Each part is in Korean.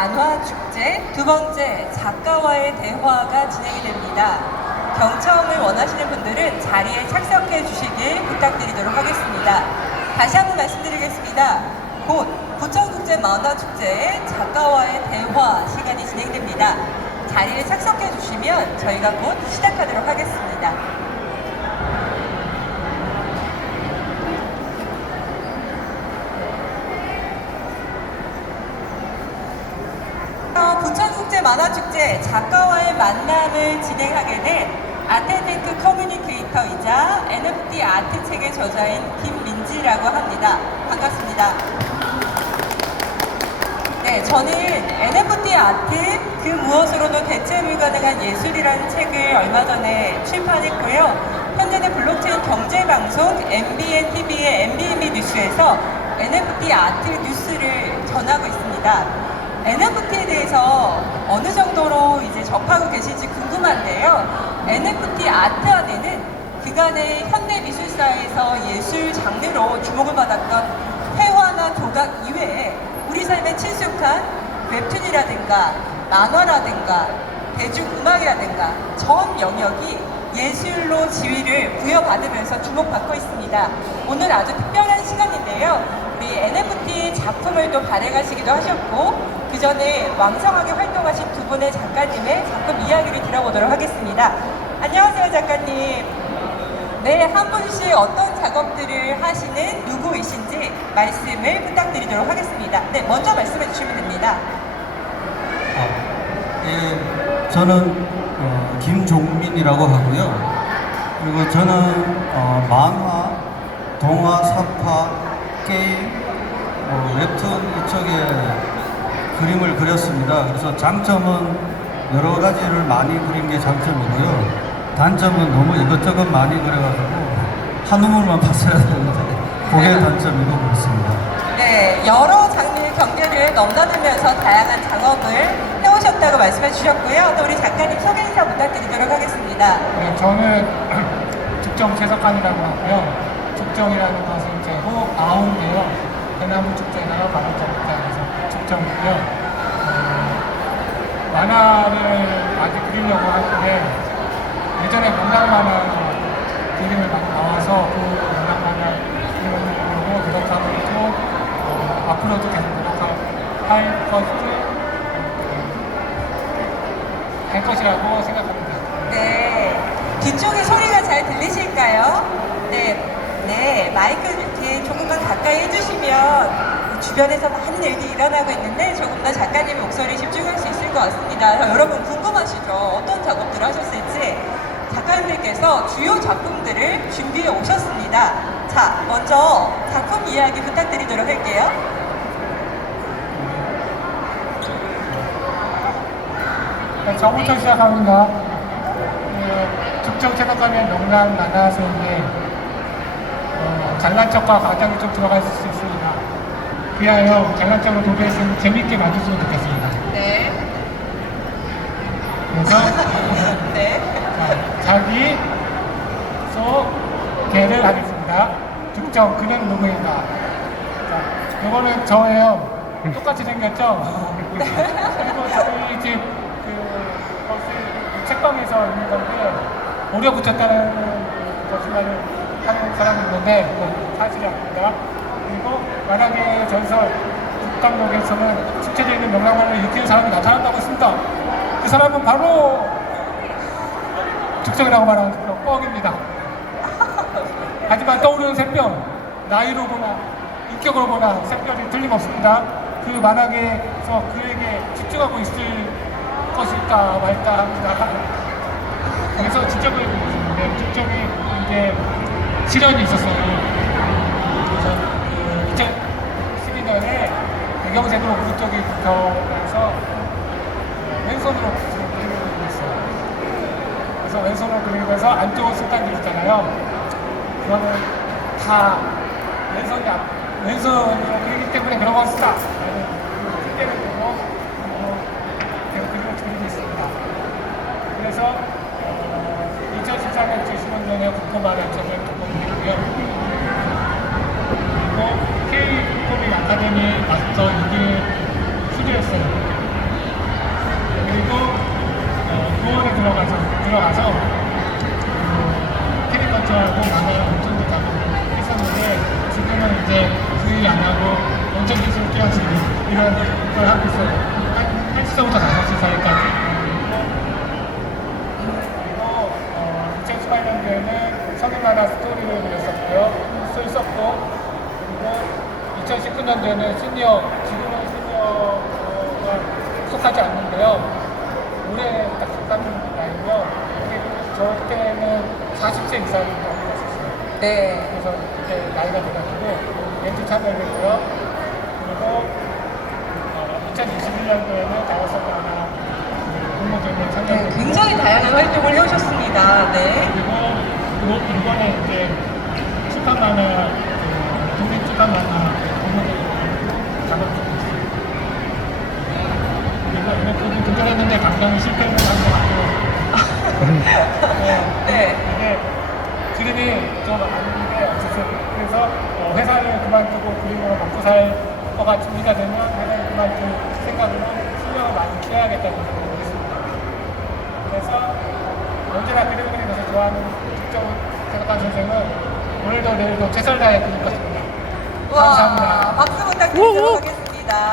만화 축제 두 번째 작가와의 대화가 진행이 됩니다. 경청을 원하시는 분들은 자리에 착석해 주시길 부탁드리도록 하겠습니다. 다시 한번 말씀드리겠습니다. 곧 부천국제 만화축제의 작가와의 대화 시간이 진행됩니다. 자리에 착석해 주시면 저희가 곧 시작하도록 하겠습니다. 부천국제 만화축제 작가와의 만남을 진행하게 된 아트앤테크 커뮤니케이터이자 NFT 아트 책의 저자인 김민지라고 합니다. 반갑습니다. 네, 저는 NFT 아트 그 무엇으로도 대체 불가능한 예술이라는 책을 얼마 전에 출판했고요. 현재는 블록체인 경제방송 MBN TV의 MBN 뉴스에서 NFT 아트 뉴스를 전하고 있습니다. NFT에 대해서 어느 정도로 이제 접하고 계실지 궁금한데요. NFT 아트 안에는 그간의 현대 미술사에서 예술 장르로 주목을 받았던 회화나 조각 이외에 우리 삶에 친숙한 웹툰이라든가 만화라든가 대중음악이라든가 전 영역이 예술로 지위를 부여받으면서 주목받고 있습니다. 오늘 아주 특별한 시간인데요. 우리 NFT 작품을 또 발행하시기도 하셨고 그 전에 왕성하게 활동하신 두 분의 작가님의 작품 이야기를 들어보도록 하겠습니다. 안녕하세요, 작가님. 네, 한 분씩 어떤 작업들을 하시는 누구이신지 말씀을 부탁드리도록 하겠습니다. 네, 먼저 말씀해 주시면 됩니다. 예, 저는 김종민이라고 하고요. 그리고 저는 만화, 동화, 사파, 게임, 웹툰 이쪽에 그림을 그렸습니다. 그래서 장점은 여러 가지를 많이 그린 게 장점이고요. 단점은 너무 이것저것 많이 그려가지고 한 우물만 봤어야 되는데 그게 단점이고 그렇습니다. 네, 여러 장르의 경계를 넘나들면서 다양한 작업을 해오셨다고 말씀해 주셨고요. 또 우리 작가님 소개 인사 부탁드리도록 하겠습니다. 네, 저는 죽정 최석환이라고 하고요. 죽정이라는 것은 이제 호흡 아우인데요. 대나무 축제나 바람장국장에서 죽정이고요. 만화를 많이 그리려고 하는데 예전에 명랑 만화 그림을 많이 나와서 그 명랑 만화 그림을 그리고 노력하고 있고 앞으로도 계속 할 것이라고 생각합니다. 네, 뒤쪽에 소리가 잘 들리실까요? 네, 마이크 이렇게 조금만 가까이 해주시면 주변에서 많은 일이 일어나고 있는데 조금 더 작가님의 목소리에 집중할 수 있을 것 같습니다. 여러분 궁금하시죠? 어떤 작업들을 하셨을지 작가님들께서 주요 작품들을 준비해 오셨습니다. 자, 먼저 작품 이야기 부탁드리도록 할게요. 네, 저부터 시작합니다. 죽정 최석환의 명랑 만화소인데 잘난 척과 과장이 좀 들어갈 수 있습니다. 그리하여 잘난 척을 도배했으면 재밌게 만들었으면 좋겠습니다. 네. 그래서 네. 자기 소개를 하겠습니다. 죽정 그는 누구인가? 자, 이거는 저예요. 똑같이 생겼죠? 그리고 저희 집 책방에서 있는 건데 오려 붙였다는 거짓말을 하는 사람이 있는데 그건 사실이 아닙니다. 그리고 만약에 전설 북강역에서는 축제되어 있는 명랑만을 일으키는 사람이 나타난다고 했습니다. 그 사람은 바로 죽정이라고 말하는 그런 뻥입니다. 하지만 떠오르는 샛별, 나이로 보나 인격으로 보나 샛별이 틀림없습니다. 그 만약에서 그에게 집중하고 있을 것일까 말까 합니다. 그래서 직접을 보는데 직접이 이제 실현이 있었어요. 그래서 2012년에 배경색으로 오른쪽이 붙어서 왼손으로 그림을 그리고 있어요. 그래서 왼손으로 그리면서 안쪽은 습관들 있잖아요. 그거는 다 왼손으로 그리기 때문에 그런 거 쓰다. 실제로 보고 그림을 그리고 있습니다. 그래서 2014년 제15년에 국보만화 책을 접근드리고요. 그리고 K 코믹 아카데미 마스터 2기 수료했어요. 들어가서 캐릭터하고 만화를 어느 정도 했었는데 지금은 이제 구입 안 하고 원천 기술 끼워지는 이런 걸 하고 있어요. 한 1시부터 5시 사이까지. 그리고 2018년도에는 성인만화 스토리를 그렸었고요. 썼고 그리고 2019년도에는 지금은 시니어가 속하지 않는데요. 올해 딱 작가님 나이고요. 저 때는 40세 이상이 넘었었어요. 네. 그래서 그때 나이가 돼가지고 멘트 참여를 했고요. 그리고 2021년도에는 다이어서가나 공모전에 참여를 네, 했고 굉장히 다양한 활동을 해오셨습니다. 네. 그리고 이번에 이제 출판 만화, 독립 출판 만화 공모전 작업 중에 있어요. 그리고 이번 부분 도전했는데 방송이 실패를 한 것 같고 네. 이게 그림이 좀 아닌데 어쨌든 그래서 회사를 그만두고 그림으로 먹고 살 거가 준비가 되면 회사를 그만둘 생각으로 실력을 많이 키워야겠다는 생각을 했습니다. 그래서 언제나 그림 그리는 것을 좋아하는 직접 작가한 선생은 오늘도 내일도 최선을 다해 그릴 것입니다. 감사합니다. 박수 부탁드리도록 하겠습니다.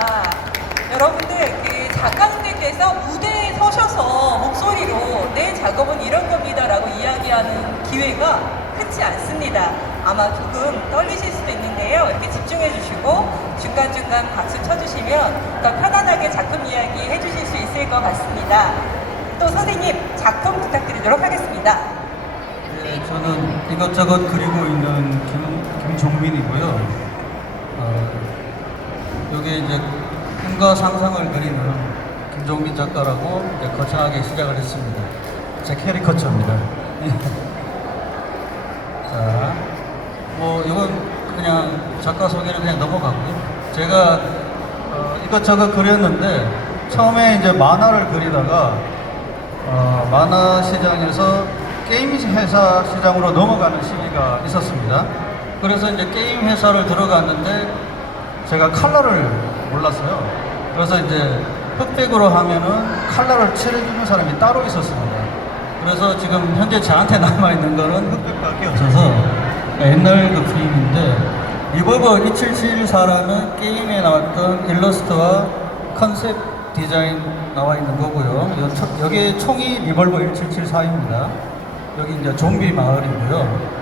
여러분들, 그 작가님들께서 무대에 서셔서 목소리로 내 작업은 이런 겁니다라고 이야기하는 기회가 흔치 않습니다. 아마 조금 떨리실 수도 있는데요. 이렇게 집중해 주시고 중간중간 박수 쳐주시면 더 편안하게 작품 이야기 해주실 수 있을 것 같습니다. 또 선생님, 작품 부탁드리도록 하겠습니다. 네, 저는 이것저것 그리고 있는 김종민이고요. 여기 이제 꿈과 상상을 그리는 김종민 작가라고 이제 거창하게 시작을 했습니다. 제 캐리커처입니다. 자, 뭐 이건 그냥 작가 소개는 그냥 넘어가고요. 제가 이것저것 그렸는데 처음에 이제 만화를 그리다가 만화 시장에서 게임 회사 시장으로 넘어가는 시기가 있었습니다. 그래서 이제 게임 회사를 들어갔는데 제가 컬러를 몰랐어요. 그래서 이제 흑백으로 하면은 컬러를 칠해주는 사람이 따로 있었습니다. 그래서 지금 현재 저한테 남아있는 거는 흑백밖에 없어서 옛날 그 그림인데 리볼버 1774라는 게임에 나왔던 일러스트와 컨셉 디자인 나와 있는 거고요. 여기 총이 리볼버 1774입니다. 여기 이제 좀비 마을이고요.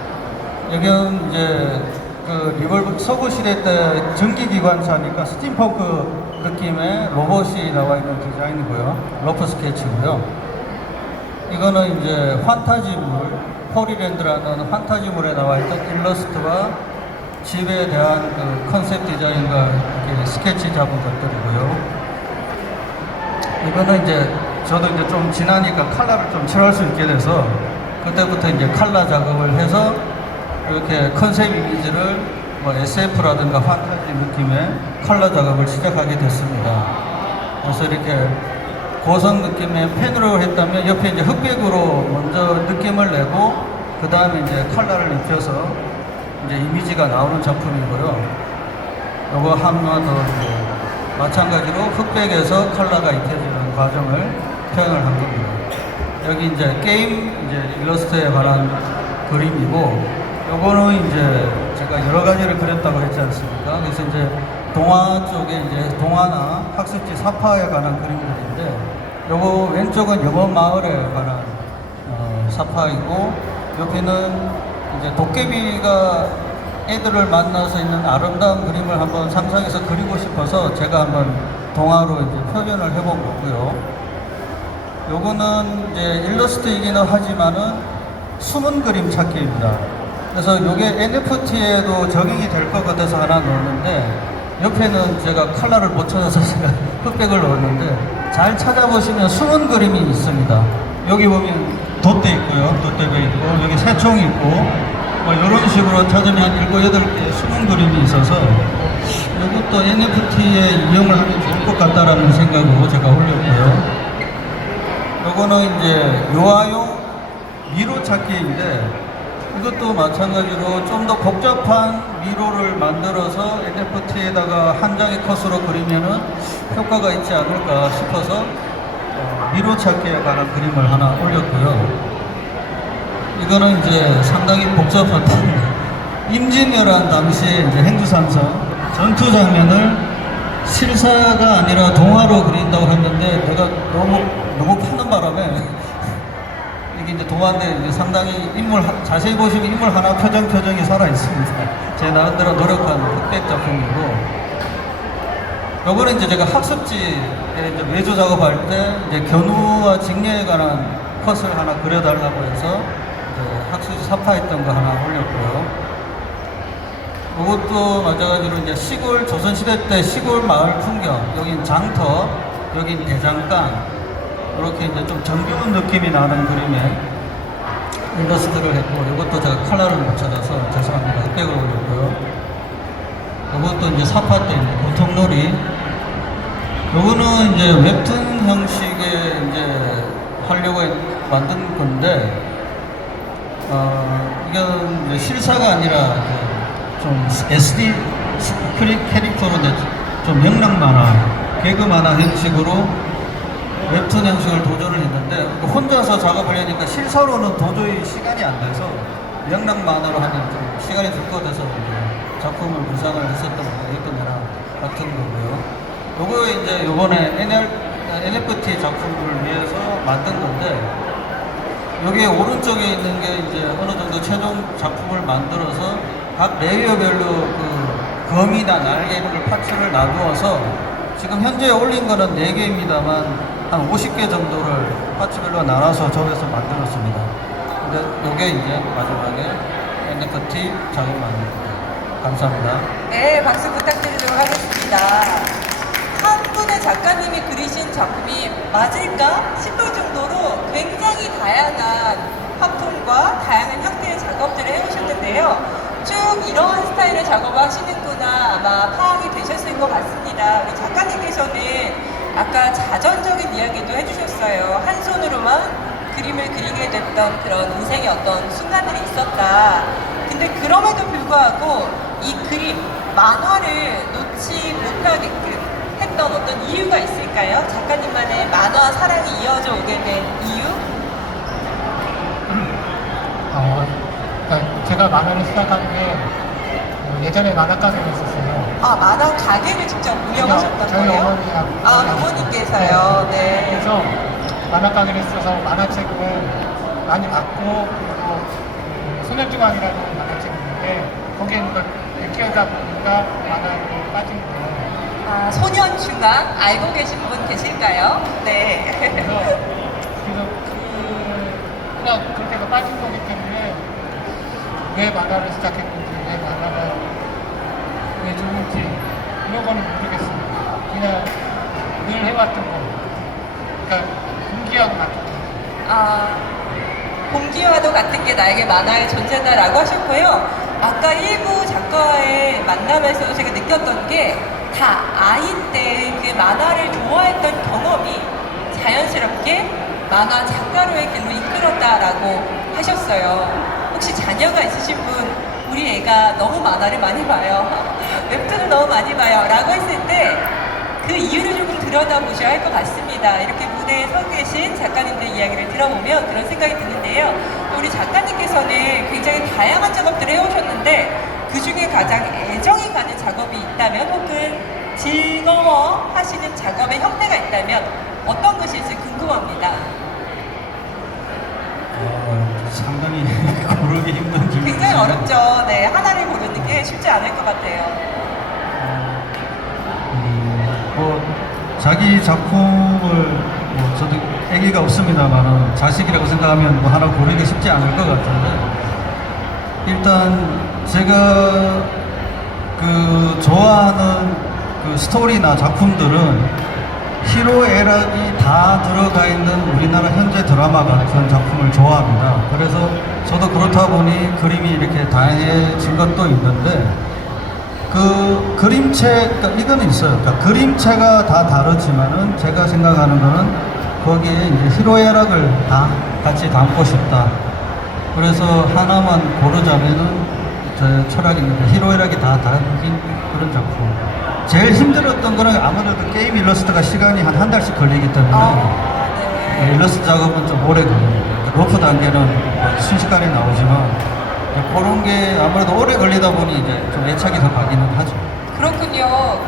여기는 이제 그 리볼버 서구 시대 때 전기기관차니까 스팀펑크 느낌의 로봇이 나와 있는 디자인이고요. 러프 스케치고요. 이거는 이제 판타지물, 폴리랜드라는 판타지물에 나와 있던 일러스트와 집에 대한 그 컨셉 디자인과 이렇게 스케치 잡은 것들이고요. 이거는 이제 저도 이제 좀 지나니까 컬러를 좀 칠할 수 있게 돼서 그때부터 이제 컬러 작업을 해서 이렇게 컨셉 이미지를 뭐 SF라든가 판타지 느낌의 컬러 작업을 시작하게 됐습니다. 그래서 이렇게 고성 느낌의 펜으로 했다면 옆에 이제 흑백으로 먼저 느낌을 내고 그 다음에 이제 컬러를 입혀서 이제 이미지가 나오는 작품이고요. 요거 하나 더 이제 마찬가지로 흑백에서 컬러가 입혀지는 과정을 표현을 한 겁니다. 여기 이제 게임 이제 일러스트에 관한 그림이고 요거는 이제 제가 여러 가지를 그렸다고 했지 않습니까? 그래서 이제 동화 쪽에 이제 동화나 학습지 사파에 관한 그림들인데 요거 왼쪽은 영어 마을에 관한 사파이고 옆에는 이제 도깨비가 애들을 만나서 있는 아름다운 그림을 한번 상상해서 그리고 싶어서 제가 한번 동화로 이제 표현을 해본 거고요. 요거는 이제 일러스트이기는 하지만은 숨은 그림 찾기입니다. 그래서 요게 NFT에도 적용이 될 것 같아서 하나 넣었는데 옆에는 제가 컬러를 못 찾아서 제가 흑백을 넣었는데 잘 찾아보시면 숨은 그림이 있습니다. 여기 보면 돛대 있고요. 돛대가 있고 여기 새총 있고 뭐 이런 식으로 찾으면 한 7, 8개 숨은 그림이 있어서 이것도 NFT에 이용을 하면 좋을 것 같다라는 생각으로 제가 올렸고요. 요거는 이제 요아용 미로 찾기인데 이것도 마찬가지로 좀 더 복잡한 미로를 만들어서 NFT에다가 한 장의 컷으로 그리면은 효과가 있지 않을까 싶어서 미로찾기에 관한 그림을 하나 올렸고요. 이거는 이제 상당히 복잡한 임진왜란 당시에 이제 행주삼성 전투 장면을 실사가 아니라 동화로 그린다고 했는데 내가 너무 파는 바람에 이게 이제 동화인데 이제 상당히 자세히 보시면 인물 하나 표정이 살아 있습니다. 제 나름대로 노력한 흑백 작품이고. 요거는 이제 제가 학습지에 이제 외조 작업할 때 이제 견우와 직녀에 관한 컷을 하나 그려달라고 해서 이제 학습지 삽화했던 거 하나 올렸고요. 이것도 마찬가지로 이제 시골, 조선시대 때 시골 마을 풍경, 여긴 장터, 여긴 대장간, 이렇게 이제 좀 정겨운 느낌이 나는 그림에 일러스트를 했고, 이것도 제가 컬러를 못 찾아서 죄송합니다. 흑백으로 올렸고요. 이것도 이제 삽화 때 이제 보통놀이. 요거는 이제 웹툰 형식의 이제 하려고 만든 건데, 이건 이제 실사가 아니라 좀 SD 스크립 캐릭터로 좀 명랑 만화, 개그 만화 형식으로 웹툰 형식을 도전을 했는데 혼자서 작업을 하니까 실사로는 도저히 시간이 안 돼서 명랑 만화로 하는 좀 시간이 들 것 같아서 작품을 구상을 했었던 거가 이건 하나 같은 거고요. 요거 이제 요번에 NFT 작품을 위해서 만든 건데 여기에 오른쪽에 있는 게 이제 어느 정도 최종 작품을 만들어서 각 레이어별로 그 검이나 날개 이런 걸 파츠를 나누어서 지금 현재 올린 거는 4개입니다만 한 50개 정도를 파츠별로 나눠서 저에서 만들었습니다. 근데 요게 이제 마지막에 NFT 작업만입니다. 감사합니다. 네, 박수 부탁드리도록 하겠습니다. 한 분의 작가님이 그리신 작품이 맞을까 싶을 정도로 굉장히 다양한 화풍과 다양한 형태의 작업들을 해오셨는데요. 쭉 이러한 스타일의 작업을 하시는구나 아마 파악이 되셨을 것 같습니다. 우리 작가님께서는 아까 자전적인 이야기도 해주셨어요. 한 손으로만 그림을 그리게 됐던 그런 인생의 어떤 순간들이 있었다. 근데 그럼에도 불구하고 이 그림, 만화를 놓지 못하게끔 했던 어떤 이유가 있을까요? 작가님만의 만화 사랑이 이어져 오게 된 이유? 그러니까 제가 만화를 시작한 게 예전에 만화가게를 했었어요. 아, 만화 가게를 직접 운영하셨던 저희 거예요? 어머니하고. 아, 부모님께서요. 네. 그래서 만화가게를 써서 만화책을 많이 받고 그리고 소년주광이라는 만화책이 있는데 거기에 있는 걸 읽다 보니까 만화로 빠진 거예요. 아, 소년중앙 알고 계신 분 계실까요? 네. 그래서 그냥 그렇게 해서 빠진 거기 때문에 왜 만화를 시작했는지 왜 만화가 왜 좋은지 이런 거는 모르겠습니다. 그냥 늘 해왔던 거. 그러니까 공기하고 같은 거. 아, 공기와도 같은 게 나에게 만화의 존재다라고 하셨고요. 아까 일부 작가와의 만남에서 제가 느꼈던 게 다 아이 때 그 만화를 좋아했던 경험이 자연스럽게 만화 작가로의 길로 이끌었다라고 하셨어요. 혹시 자녀가 있으신 분, 우리 애가 너무 만화를 많이 봐요. 웹툰을 너무 많이 봐요. 라고 했을 때 그 이유를 조금 들여다보셔야 할 것 같습니다. 이렇게 무대에 서 계신 작가님들 이야기를 들어보면 그런 생각이 드는데요. 우리 작가님께서는 굉장히 다양한 작업들을 해오셨는데 그 중에 가장 애정이 가는 작업이 있다면 혹은 즐거워 하시는 작업의 형태가 있다면 어떤 것일지 궁금합니다. 상당히 고르기 힘든 질문. 굉장히 어렵죠. 네, 하나를 고르는 게 쉽지 않을 것 같아요. 뭐 자기 작품을 뭐 저도 애기가 없습니다만 자식이라고 생각하면 뭐 하나 고르기 쉽지 않을 것 같은데 일단 제가 그 좋아하는 그 스토리나 작품들은 희로애락이 다 들어가 있는 우리나라 현재 드라마 같은 작품을 좋아합니다. 그래서 저도 그렇다 보니 그림이 이렇게 다양해진 것도 있는데 그 그림체, 그러니까 이거는 있어요. 그러니까 그림체가 다 다르지만은 제가 생각하는 거는 거기에 이제 희로애락을 다 같이 담고 싶다. 그래서 하나만 고르자면은 제 철학입니다. 희로애락이 다 담긴 그런 작품. 제일 힘들었던 거는 아무래도 게임 일러스트가 시간이 한 달씩 걸리기 때문에 네. 일러스트 작업은 좀 오래 걸려요. 로프 단계는 뭐 순식간에 나오지만 그런 게 아무래도 오래 걸리다 보니 이제 좀 애착이 더 가기는 하죠. 그렇군요.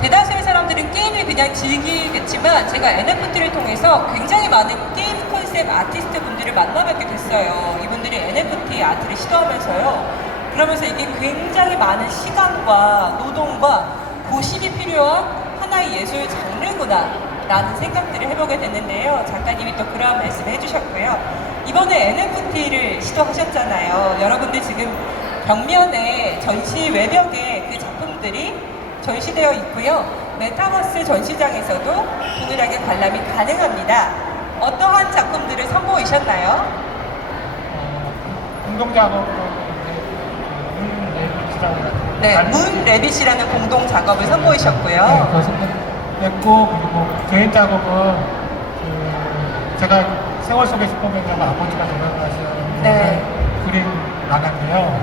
대다수의 사람들은 게임을 그냥 즐기겠지만 제가 NFT를 통해서 굉장히 많은 게임 컨셉 아티스트 분들을 만나뵙게 됐어요. 이분들이 NFT 아트를 시도하면서요. 그러면서 이게 굉장히 많은 시간과 노동과 고심이 필요한 하나의 예술 장르구나 라는 생각들을 해보게 됐는데요. 작가님이 또 그러한 말씀 해주셨고요. 이번에 NFT를 시도하셨잖아요. 여러분들 지금 벽면에 전시 외벽에 그 작품들이 전시되어 있고요. 메타버스 전시장에서도 동일하게 관람이 가능합니다. 어떠한 작품들을 선보이셨나요? 공동작업으로 네, 문 레빗이라는 공동 작업을 선보이셨고요. 네, 그것을 했고, 그리고 개인 작업은 제가 세월 속의 슈퍼맨이라고 아버지가 돌아가신 네. 그린 만화인데요.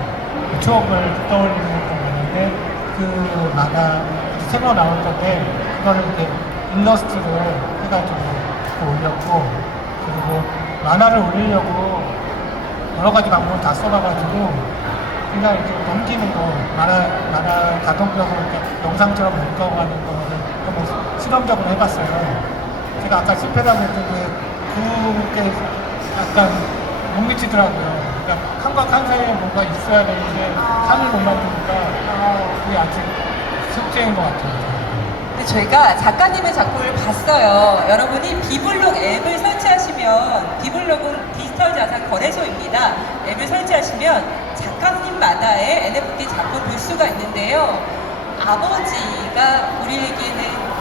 그 추억을 떠올리는 그런 만화인데 그 만화 새로 나올 건데 그거를 이렇게 일러스트를 해가지고 올렸고, 그리고 만화를 올리려고 여러 가지 방법을 다 써봐가지고 그냥 이렇게 넘기는 거, 만화 가동적으로 이렇게 영상처럼 넘겨가는 거를 한번 실험적으로 해봤어요. 제가 아까 실패라고 했던 그게 약간 못 미치더라고요. 그러니까 칸과 칸 사이에 뭔가 있어야 되는데 칸을 못 만드니까 그게 아직 숙제인 것 같아요. 근데 저희가 작가님의 작품을 봤어요. 여러분이 비블록 앱을 설치하시면, 비블록은 디지털 자산 거래소입니다. 앱을 설치하시면 작가님마다의 NFT 작품 볼 수가 있는데요. 아버지가 우리에게는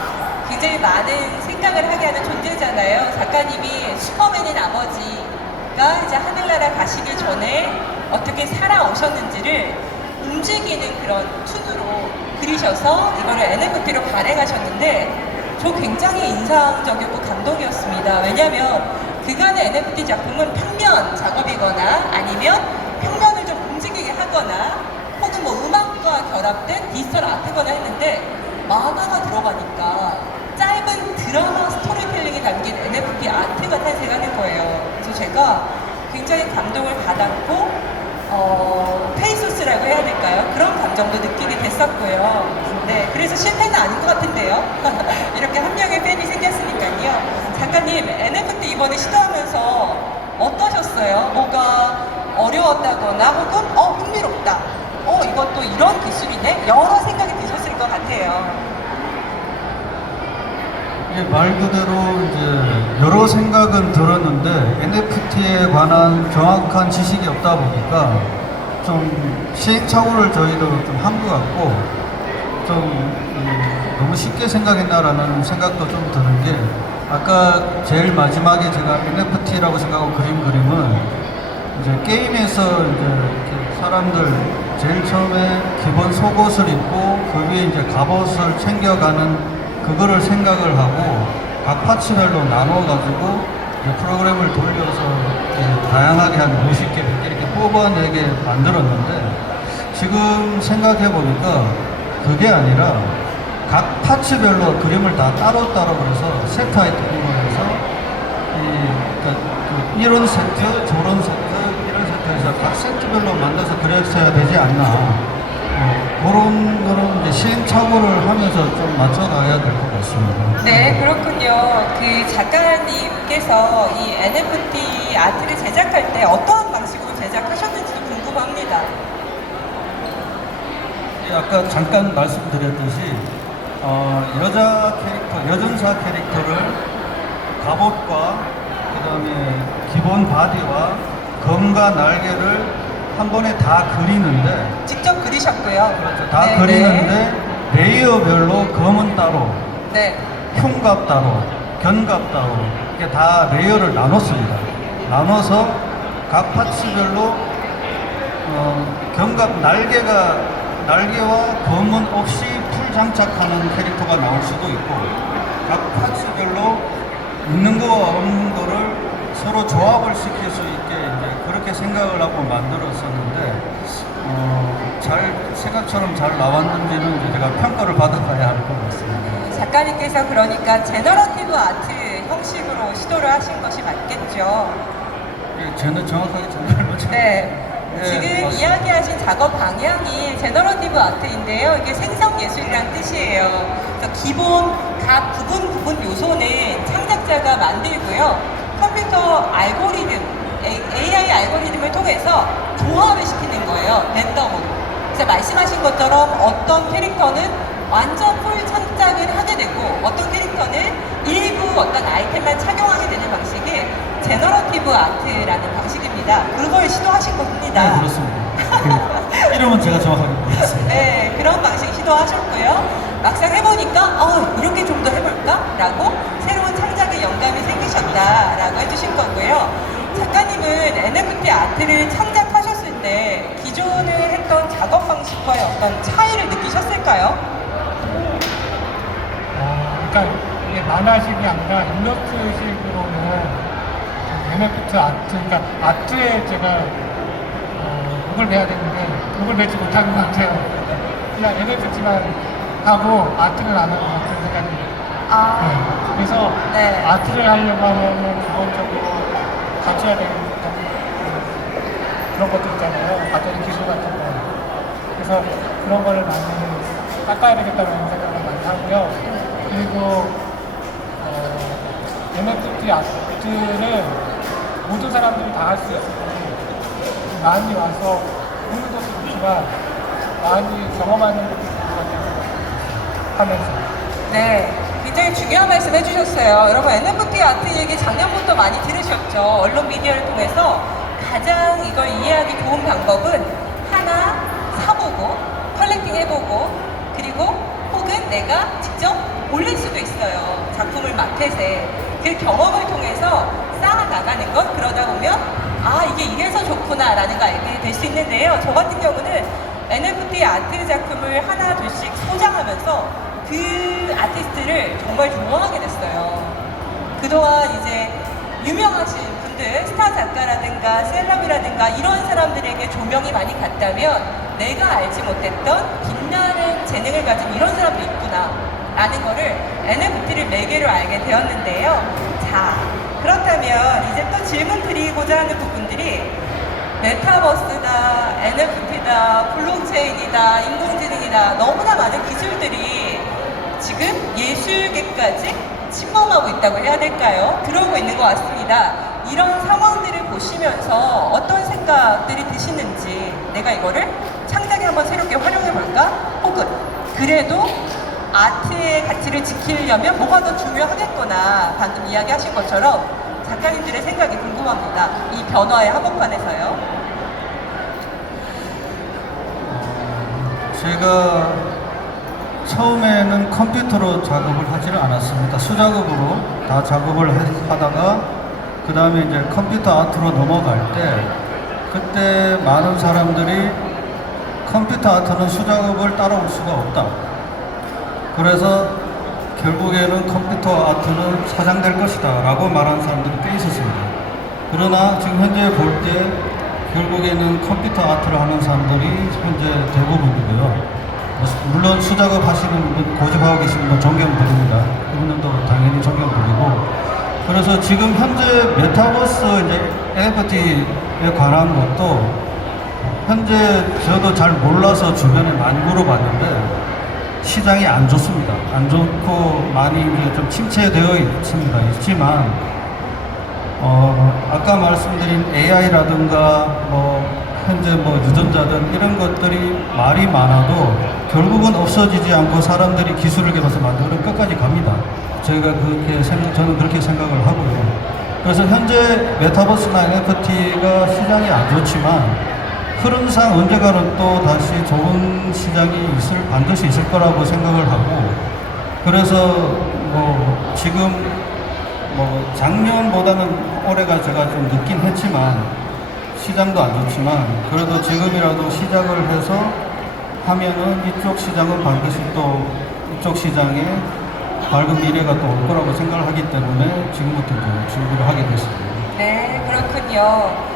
굉장히 많은 생각을 하게 하는 존재잖아요. 작가님이 슈퍼맨인 아버지가 이제 하늘나라 가시기 전에 어떻게 살아오셨는지를 움직이는 그런 툰으로 그리셔서 이거를 NFT로 발행하셨는데 저 굉장히 인상적이고 감동이었습니다. 왜냐하면 그간의 NFT 작품은 평면 작업이거나 아니면 평면을 좀 움직이게 하거나 혹은 뭐 음악과 결합된 디지털 아트거나 했는데 만화가 들어가니까 짧은 드라마 스토리텔링이 담긴 NFT 아트가 탄생하는 거예요. 그래서 제가 굉장히 감동을 받았고 페이소스라고 해야 될까요? 그런 감정도 느끼게 됐었고요. 네, 그래서 실패는 아닌 것 같은데요. 이렇게 한 명의 팬이 생겼으니까요. 작가님, NFT 이번에 시도하면서 어떠셨어요? 뭐가 어려웠다거나 혹은 흥미롭다. 이것도 이런 기술이네? 여러 생각이 드셨을 것 같아요. 예, 말 그대로 이제 여러 생각은 들었는데 NFT에 관한 정확한 지식이 없다 보니까 좀 시행착오를 저희도 좀 한 것 같고 좀 너무 쉽게 생각했나라는 생각도 좀 드는 게, 아까 제일 마지막에 제가 NFT라고 생각하고 그린 그림은 이제 게임에서 이제 이렇게 사람들 제일 처음에 기본 속옷을 입고 그 위에 이제 갑옷을 챙겨가는 그거를 생각을 하고 각 파츠별로 나눠가지고 프로그램을 돌려서 다양하게 한 50개, 100개 이렇게 뽑아내게 만들었는데, 지금 생각해보니까 그게 아니라 각 파츠별로 그림을 다 따로따로 그래서 세트 아이템으로 해서 이런 세트, 저런 세트, 이런 세트에서 각 세트별로 만들어서 그렸어야 되지 않나. 그런 거는 이제 시행착오를 하면서 좀 맞춰가야 될 것 같습니다. 네, 그렇군요. 그 작가님께서 이 NFT 아트를 제작할 때 어떠한 방식으로 제작하셨는지도 궁금합니다. 아까 잠깐 말씀드렸듯이 여자 캐릭터, 여전사 캐릭터를 갑옷과 그다음에 기본 바디와 검과 날개를 한 번에 다 그리는데, 직접 그리셨고요. 그렇죠. 다 네, 그리는데 레이어별로 검은 따로, 네. 흉갑 따로, 견갑 따로 이렇게 다 레이어를 나눴습니다. 나눠서 각 파츠별로 견갑 날개와 검은 없이 풀 장착하는 캐릭터가 나올 수도 있고, 각 파츠별로 있는 거와 없는 거를 서로 조합을 시킬 수 있게 이제 그렇게 생각을 하고 만들었었는데, 생각처럼 잘 나왔는지는 이제 제가 평가를 받아봐야 할 것 같습니다. 작가님께서 그러니까 제너러티브 아트 형식으로 시도를 하신 것이 맞겠죠. 예, 저는 정확하게 전달을 못 네. 네, 지금 맞습니다. 이야기하신 작업 방향이 제너러티브 아트인데요. 이게 생성 예술이란 뜻이에요. 그래서 기본 각 부분 요소는 창작자가 만들고요. 컴퓨터 알고리즘, AI 알고리즘을 통해서 조합을 시키는 거예요. 랜덤으로. 그래서 말씀하신 것처럼 어떤 캐릭터는 완전 풀 창작을 하게 되고 어떤 캐릭터는 일부 어떤 아이템만 착용하게 되는 방식이 제너러티브 아트라는 방식입니다. 그걸 시도하신 겁니다. 네, 그렇습니다. 그 이름은 제가 정확하게 모르겠습니다. 네, 그런 방식 시도하셨고요. 막상 해보니까 이렇게 좀 더 해볼까? 라고 새로운 창작의 영감이 생기셨다라고 해주신 거고요. 작가님은 NFT 아트를 창작하셨을 때 기존에 했던 작업 방식과의 어떤 차이를 느끼셨을까요? 그러니까 이게 만화식이 아니라 일러스트식으로는 NFT 아트, 그러니까 아트에 제가 목을 매야 되는데 목을 매지 못하는 것 같아요. 그냥 NFT만 하고 아트는 안 하는 것 같은 생각이. 네. 그래서 네. 아트를 하려고 하면 기본적으로 갖춰야 되는 그런 것도 있잖아요. 갖춰야 되는 기술 같은 거. 그래서 그런 거를 많이 깎아야 되겠다는 생각을 많이 하고요. 그리고 NFT 아트는 모든 사람들이 다 할 수 있어요. 많이 와서 보는 것도 좋지만 많이 경험하는 것도 좋은 것 같아요. 하면서. 네, 굉장히 중요한 말씀 해주셨어요. 여러분, NFT 아트 얘기 작년부터 많이 들으셨죠? 언론 미디어를 통해서 가장 이걸 이해하기 좋은 방법은 하나 사보고, 컬렉팅 해보고, 그리고 혹은 내가 직접 올릴 수도 있어요. 작품을 마켓에. 그 경험을 통해서 쌓아나가는 것, 그러다 보면 이게 이래서 좋구나 라는 걸 알게 될 수 있는데요. 저 같은 경우는 NFT 아트 작품을 하나 둘씩 소장하면서 그 아티스트를 정말 좋아하게 됐어요. 그동안 이제 유명하신 분들, 스타 작가라든가 셀럽이라든가 이런 사람들에게 조명이 많이 갔다면 내가 알지 못했던 빛나는 재능을 가진 이런 사람도 있구나 라는 거를 NFT를 매개로 알게 되었는데요. 자, 그렇다면 이제 또 질문 드리고자 하는 부분들이 메타버스다, NFT다, 블록체인이다, 인공지능이다 너무나 많은 기술들이 지금 예술계까지 침범하고 있다고 해야 될까요? 들어오고 있는 것 같습니다. 이런 상황들을 보시면서 어떤 생각들이 드시는지 내가 이거를 창작에 한번 새롭게 활용해볼까? 혹은 그래도 아트의 가치를 지키려면 뭐가 더 중요하겠구나 방금 이야기하신 것처럼 작가님들의 생각이 궁금합니다. 이 변화의 한복판에서요. 제가 처음에는 컴퓨터로 작업을 하지를 않았습니다. 수작업으로 다 작업을 하다가 그 다음에 이제 컴퓨터 아트로 넘어갈 때 그때 많은 사람들이 컴퓨터 아트는 수작업을 따라올 수가 없다. 그래서 결국에는 컴퓨터 아트는 사장될 것이다 라고 말하는 사람들이 꽤 있었습니다. 그러나 지금 현재 볼 때 결국에는 컴퓨터 아트를 하는 사람들이 현재 대부분이고요. 물론 수작업 하시는 분, 고집하고 계시는 분 존경드립니다. 그분들도 당연히 존경드리고. 그래서 지금 현재 메타버스 이제 NFT에 관한 것도 현재 저도 잘 몰라서 주변에 많이 물어봤는데 시장이 안 좋습니다. 안 좋고 많이 이제 좀 침체되어 있습니다. 있지만 아까 말씀드린 AI라든가 현재 유전자든 이런 것들이 말이 많아도 결국은 없어지지 않고 사람들이 기술을 개발해서 만들면 끝까지 갑니다. 저는 그렇게 생각을 하고요. 그래서 현재 메타버스나 NFT가 시장이 안 좋지만 흐름상 언젠가는 또 다시 좋은 시장이 반드시 있을 거라고 생각을 하고, 그래서 지금 작년보다는 올해가 제가 좀 늦긴 했지만 시장도 안 좋지만 그래도 지금이라도 시작을 해서 하면은 이쪽 시장은 반드시 또 이쪽 시장에 밝은 미래가 또 올 거라고 생각을 하기 때문에 지금부터 이제 준비를 하게 됐습니다. 네, 그렇군요.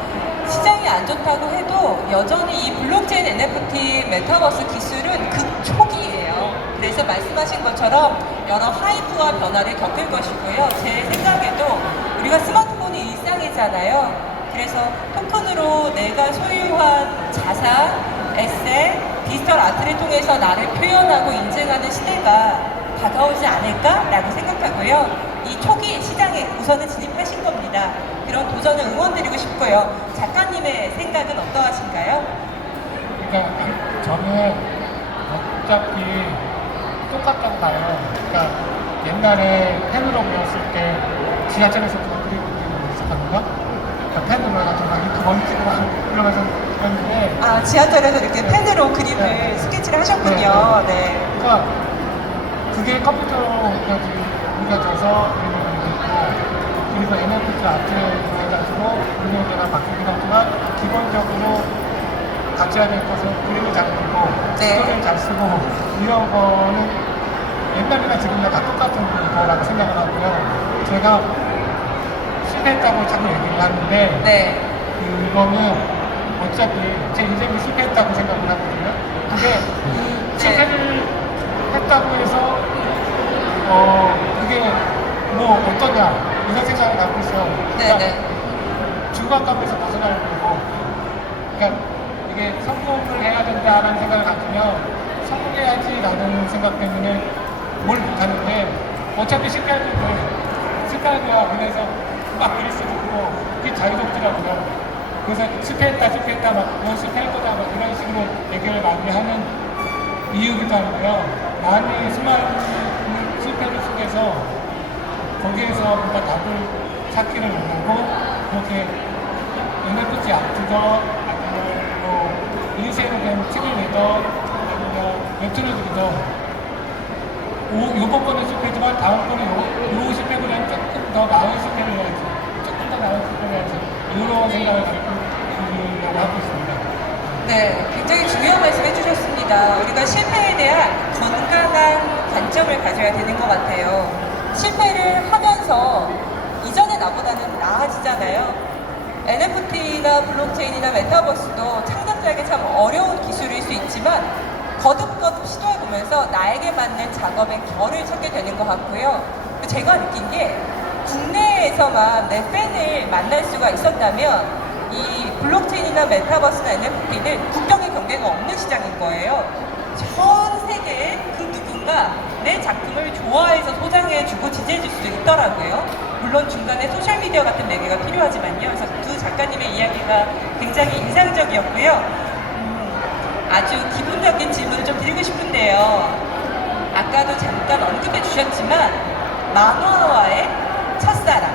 시장이 안 좋다고 해도 여전히 이 블록체인 NFT 메타버스 기술은 극초기예요. 그래서 말씀하신 것처럼 여러 하이프와 변화를 겪을 것이고요. 제 생각에도 우리가 스마트폰이 일상이잖아요. 그래서 토큰으로 내가 소유한 자산, 에셋, 디지털 아트를 통해서 나를 표현하고 인증하는 시대가 다가오지 않을까라고 생각하고요. 이 초기 시장에 우선은 진입하신 겁니다. 그런 도전을 응원드리고 싶고요. 작가님의 생각은 어떠하신가요? 그러니까 저는 어차피 똑같다고 봐요. 그러니까 옛날에 펜으로 그렸을 때 지하철에서 그냥 그리고 있었거든요. 그러니까 펜으로 해가지고 막 이렇게 먼지로 막 그러면서 그렸는데 아, 지하철에서 이렇게 펜으로 그림을 스케치를 하셨군요. 네. 그러니까 그게 컴퓨터까지 옮겨져서 그림을 그리고 그리고 NFT 아트를 해가지고 운영자가 바뀌긴 하지만 기본적으로 같이 해야 될 것은 그림을 잘 그리고 네. 스토리를 잘 쓰고 이런 거는 옛날이나 지금이나 다 똑같은 거라고 생각을 하고요. 제가 실패했다고 자꾸 얘기를 하는데 네. 이거는 어차피 제 인생이 실패했다고 생각을 하거든요. 근데 실패를 했다고 해서 그게 뭐 어떠냐 이런 생각을 갖고 있어요. 네, 네. 중간감에서 벗어나려고 그러니까 이게 성공을 해야 된다라는 생각을 가지면 성공해야지라는 생각 때문에 뭘 못하는데 어차피 실패하는 실패하냐 그래서 막 그릴 수도 있고 그게 자유롭더라고요. 그래서 실패했다 막 실패할 거다 막 이런 식으로 얘기를 많이 하는 이유기도 한데요. 많이 수많은 실패를 속에서 거기에서 뭔가 답을 찾기를 원하고 그렇게 NFT 아트죠 아니면 뭐 인쇄로 된 책을 내던 아니면 웹툰을 그리던 요번 거는 실패지만 다음 거는 요 실패보다는 조금 더 나은 실패를 해야지 조금 더 나은 실패를 해야지 이런 생각을 갖고 그리려고 하고 있습니다. 네, 굉장히 중요한 말씀 해주셨습니다. 우리가 실패에 대한 건강한 관점을 가져야 되는 것 같아요. 실패를 하면서 이전의 나보다는 나아지잖아요. NFT나 블록체인이나 메타버스도 창작자에게 참 어려운 기술일 수 있지만 거듭거듭 시도해보면서 나에게 맞는 작업의 결을 찾게 되는 것 같고요. 제가 느낀 게 국내에서만 내 팬을 만날 수가 있었다면 이 블록체인이나 메타버스나 NFT는 국경의 경계가 없는 시장인 거예요. 전 세계의 그 누군가 내 작품을 좋아해서 소장해주고 지지해줄 수 있더라고요. 물론 중간에 소셜미디어 같은 매개가 필요하지만요. 그래서 두 작가님의 이야기가 굉장히 인상적이었고요. 아주 기본적인 질문을 좀 드리고 싶은데요. 아까도 잠깐 언급해 주셨지만 만화와의 첫사랑,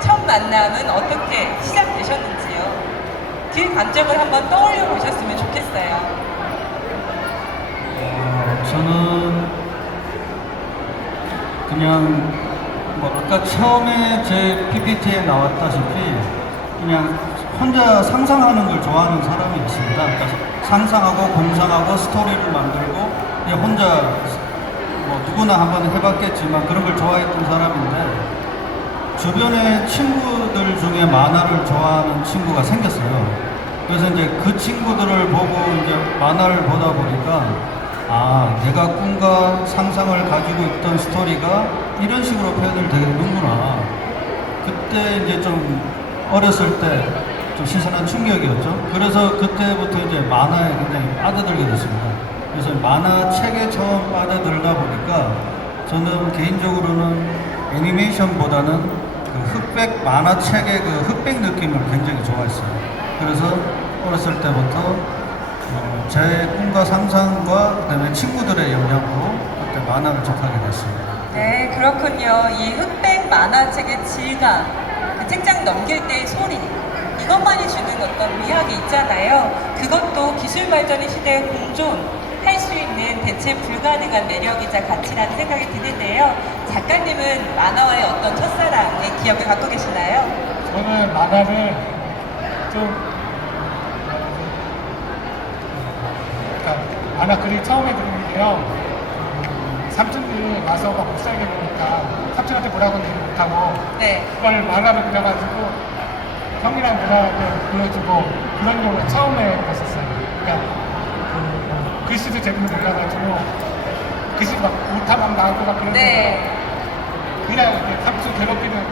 첫 만남은 어떻게 시작되셨는지요? 그 감정을 한번 떠올려 보셨으면 좋겠어요. 저는 그냥 뭐 아까 처음에 제 PPT에 나왔다시피 그냥 혼자 상상하는 걸 좋아하는 사람이었습니다. 그러니까 상상하고 공상하고 스토리를 만들고 그냥 혼자 뭐 누구나 한번 해봤겠지만 그런 걸 좋아했던 사람인데 주변에 친구들 중에 만화를 좋아하는 친구가 생겼어요. 그래서 이제 그 친구들을 보고 이제 만화를 보다 보니까 아, 내가 꿈과 상상을 가지고 있던 스토리가 이런 식으로 표현을 되는구나. 그때 이제 좀 어렸을 때 좀 신선한 충격이었죠. 그래서 그때부터 이제 만화에 굉장히 빠져들게 됐습니다. 그래서 만화책에 처음 빠져들다 보니까 저는 개인적으로는 애니메이션보다는 그 흑백 만화책의 그 흑백 느낌을 굉장히 좋아했어요. 그래서 어렸을 때부터 제 꿈과 상상과 그다음에 친구들의 영향으로 그때 만화를 접하게 됐습니다. 네, 그렇군요. 이 흑백 만화책의 질감, 그 책장 넘길 때의 소리, 이것만이 주는 어떤 미학이 있잖아요. 그것도 기술 발전의 시대에 공존할 수 있는 대체 불가능한 매력이자 가치라는 생각이 드는데요. 작가님은 만화와의 어떤 첫사랑의 기억을 갖고 계시나요? 저는 만화를 좀 그러니까 만화 글이 처음에 들었는데요. 삼촌들이 와서 막 못 살게 보니까 삼촌한테 뭐라고 얘기 못하고 네. 그걸 만화를 그려가지고 형이랑 누나를 보여주고 그런 경우를 처음에 봤었어요. 그러니까 글씨도 제대로 몰라가지고 글씨 막 오타막 나오고 막 그런데 네. 그냥 이렇게 삼촌 괴롭히는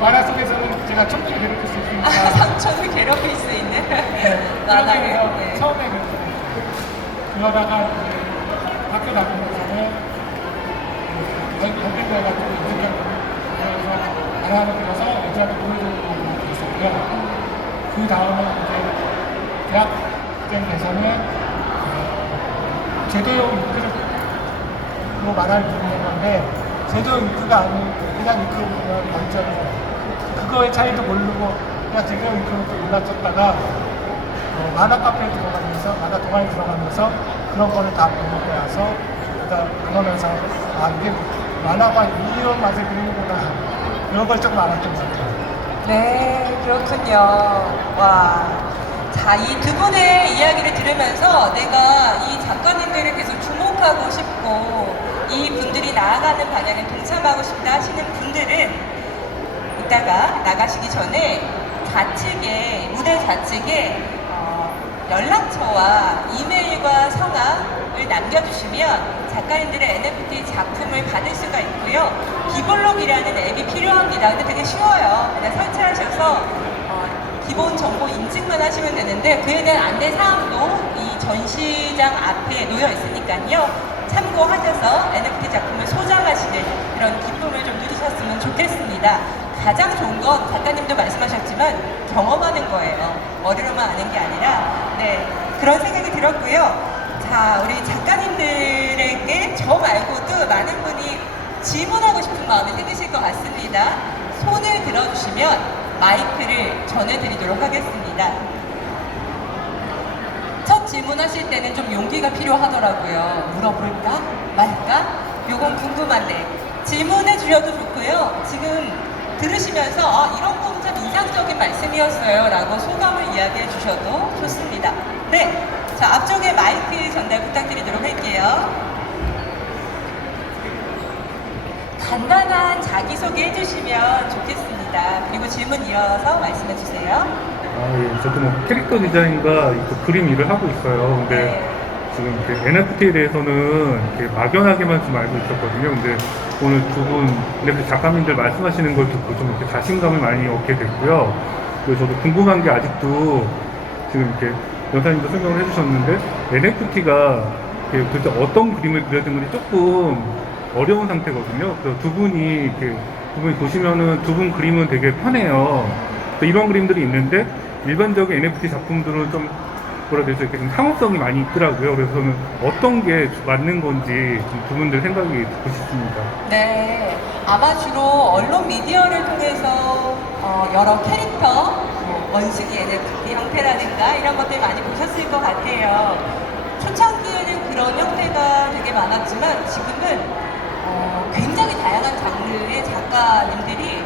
만화 속에서는 제가 총을 괴롭힐 수 있으니까 삼촌을 괴롭힐 수 있는 그렇게 만화를. 해서 네. 처음에 그랬어요. 그러다가 이제 학교 다니면서는 연극을 해가지고 연습을 그래서 만화를 그려서 애들한테 보여주는 게 있었고요. 그 다음에 이제 대학생 돼서는 제도용 잉크로 만화를 그리는 건데 제도용 잉크가 아닌 그냥 잉크로 그리면 완전히 그거의 차이도 모르고 그냥 제도용 잉크로 또 올라쳤다가 만화 카페에 들어가면서 만화 동아리 들어가면서 그런 거를 다 배우고 나서 그러면서 아 이게 만화가 이런 맛을 그리는구나 이런 걸 조금 알았던 것 같아요. 네, 그렇군요. 와. 자, 이 두 분의 이야기를 들으면서 내가 이 작가님들을 계속 주목하고 싶고 이 분들이 나아가는 방향에 동참하고 싶다 하시는 분들은 이따가 나가시기 전에 좌측에, 무대 좌측에 연락처와 이메일과 성함을 남겨주시면 작가님들의 NFT 작품을 받을 수가 있고요. 기본록이라는 앱이 필요합니다. 근데 되게 쉬워요. 그냥 설치하셔서 기본 정보 인증만 하시면 되는데 그에 대한 안내 사항도 이 전시장 앞에 놓여 있으니까요. 참고하셔서 NFT 작품을 소장하시는 그런 기쁨을 좀 누리셨으면 좋겠습니다. 가장 좋은 건 작가님도 말씀하셨지만 경험하는 거예요. 머리로만 아는 게 아니라 네 그런 생각이 들었고요. 자, 우리 작가님들에게 저 말고도 많은 분이 질문하고 싶은 마음이 생기실 것 같습니다. 손을 들어주시면 마이크를 전해드리도록 하겠습니다. 첫 질문하실 때는 좀 용기가 필요하더라고요. 물어볼까? 말까? 요건 궁금한데 질문해 주셔도 좋고요. 지금 들으시면서 아, 이런 건 참 인상적인 말씀이었어요 라고 소감을 이야기해 주셔도 좋습니다. 네, 자 앞쪽에 마이크 전달 부탁드리도록 할게요. 간단한 자기소개 해주시면 좋겠습니다. 그리고 질문 이어서 말씀해 주세요. 예. 저도 뭐 캐릭터 디자인과 그림 일을 하고 있어요. 근데 네. 지금 이렇게 NFT에 대해서는 이렇게 막연하게만 좀 알고 있었거든요. 근데 오늘 두 분 NFT 작가님들 말씀하시는 걸 듣고 좀 이렇게 자신감을 많이 얻게 됐고요. 그리고 저도 궁금한 게 아직도 지금 이렇게 여사님도 설명을 해주셨는데 NFT가 도대체 어떤 그림을 그려야 되는지 조금 어려운 상태거든요. 그래서 두 분이 보시면은 두 분 그림은 되게 편해요. 이런 그림들이 있는데 일반적인 NFT 작품들은 좀 뭐라 그래서 이렇게 좀 상업성이 많이 있더라고요. 그래서 저는 어떤 게 맞는 건지 좀 두 분들 생각이 듣고 싶습니다. 네, 아마 주로 언론 미디어를 통해서 여러 캐릭터, 뭐 원숭이 NFT 형태라든가 이런 것들 많이 보셨을 것 같아요. 초창기에는 그런 형태가 되게 많았지만 지금은 굉장히 다양한 장르의 작가님들이